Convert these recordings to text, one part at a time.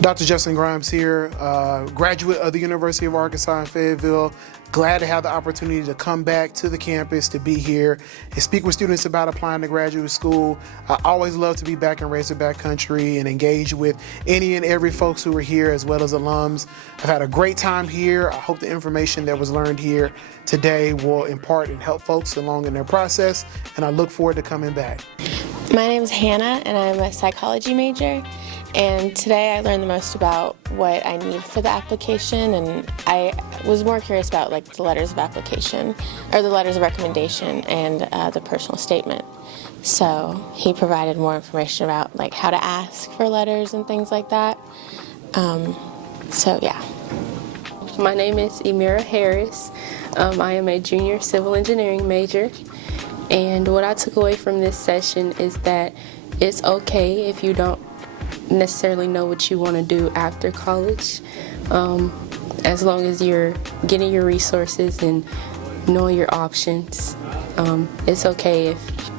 Dr. Justin Grimes here, graduate of the University of Arkansas in Fayetteville. Glad to have the opportunity to come back to the campus, to be here and speak with students about applying to graduate school. I always love to be back in Razorback country and engage with any and every folks who are here, as well as alums. I've had a great time here. I hope the information that was learned here today will impart and help folks along in their process, and I look forward to coming back. My name is Hannah, and I'm a psychology major. And today I learned the most about what I need for the application, and I was more curious about the letters of application, or the letters of recommendation, and the personal statement. So he provided more information about how to ask for letters and things like that. So yeah. My name is Emira Harris. I am a junior civil engineering major, and what I took away from this session is that it's okay if you don't necessarily know what you want to do after college, as long as you're getting your resources and knowing your options. It's okay if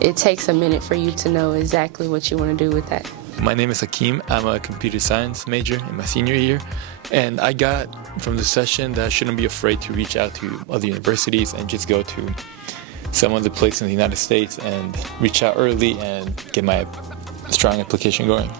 it takes a minute for you to know exactly what you want to do with that. My name is Hakeem. I'm a computer science major in my senior year, and I got from the session that I shouldn't be afraid to reach out to other universities and just go to some other place in the United States and reach out early and get my strong application going.